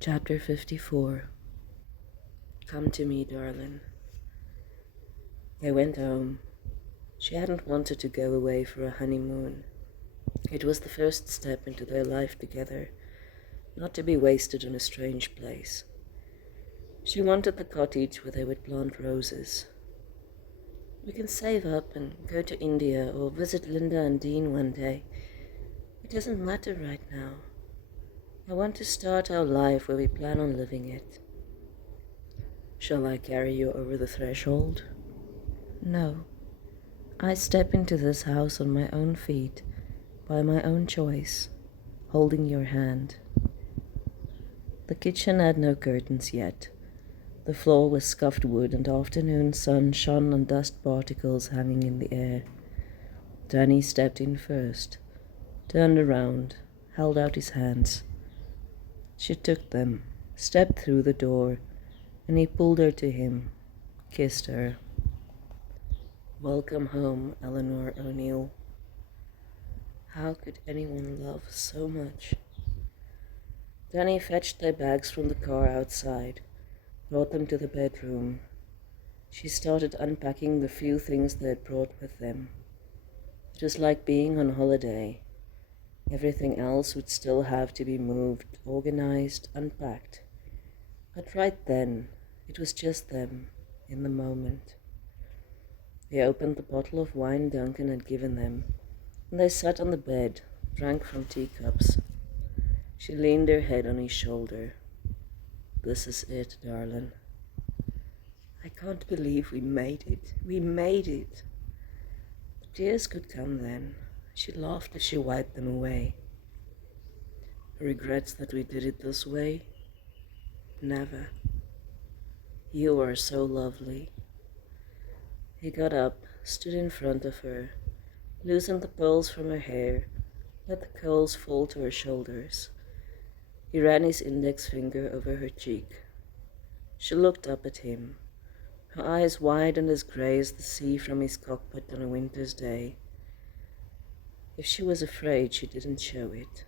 Chapter 54. Come to me, darling. They went home. She hadn't wanted to go away for a honeymoon. It was the first step into their life together, not to be wasted in a strange place. She wanted the cottage where they would plant roses. We can save up and go to India or visit Linda and Dean one day. It doesn't matter right now. I want to start our life where we plan on living it. Shall I carry you over the threshold? No. I step into this house on my own feet, by my own choice, holding your hand. The kitchen had no curtains yet. The floor was scuffed wood and afternoon sun shone on dust particles hanging in the air. Danny stepped in first, turned around, held out his hands. She took them, stepped through the door, and he pulled her to him, kissed her. Welcome home, Eleanor O'Neill. How could anyone love so much? Danny fetched their bags from the car outside, brought them to the bedroom. She started unpacking the few things they had brought with them. It was like being on holiday. Everything else would still have to be moved, organized, unpacked. But right then, it was just them, in the moment. They opened the bottle of wine Duncan had given them, and they sat on the bed, drank from teacups. She leaned her head on his shoulder. This is it, darling. I can't believe we made it. We made it. The tears could come then. She laughed as she wiped them away. Regrets that we did it this way? Never. You are so lovely. He got up, stood in front of her, loosened the pearls from her hair, let the curls fall to her shoulders. He ran his index finger over her cheek. She looked up at him, her eyes wide and as grey as the sea from his cockpit on a winter's day. If she was afraid, she didn't show it.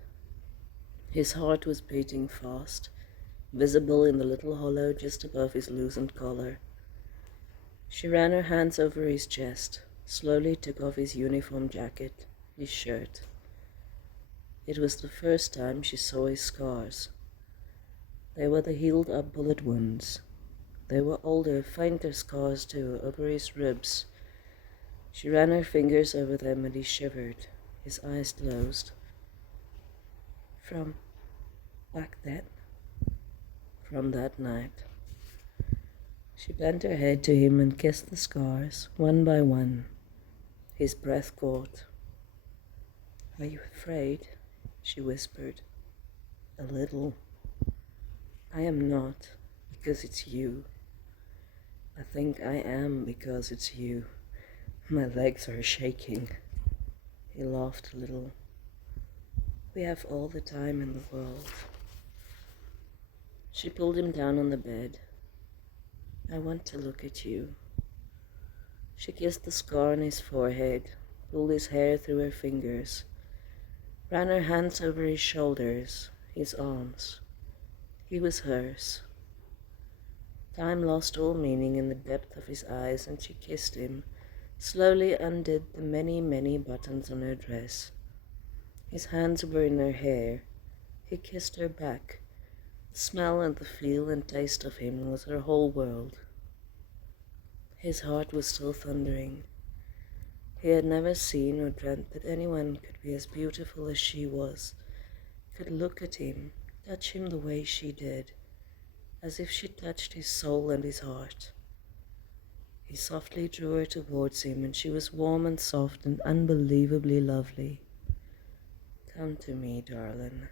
His heart was beating fast, visible in the little hollow just above his loosened collar. She ran her hands over his chest, slowly took off his uniform jacket, his shirt. It was the first time she saw his scars. They were the healed-up bullet wounds. They were older, fainter scars too, over his ribs. She ran her fingers over them and he shivered, his eyes closed. From back then? From that night. She bent her head to him and kissed the scars, one by one. His breath caught. Are you afraid? She whispered. A little. I am not, because it's you. I think I am because it's you. My legs are shaking. He laughed a little. We have all the time in the world. She pulled him down on the bed. I want to look at you. She kissed the scar on his forehead, pulled his hair through her fingers, ran her hands over his shoulders, his arms. He was hers. Time lost all meaning in the depth of his eyes, and she kissed him, slowly undid the many, many buttons on her dress. His hands were in her hair. He kissed her back. The smell and the feel and taste of him was her whole world. His heart was still thundering. He had never seen or dreamt that anyone could be as beautiful as she was, could look at him, touch him the way she did, as if she touched his soul and his heart. He softly drew her towards him, and she was warm and soft and unbelievably lovely. Come to me, darling.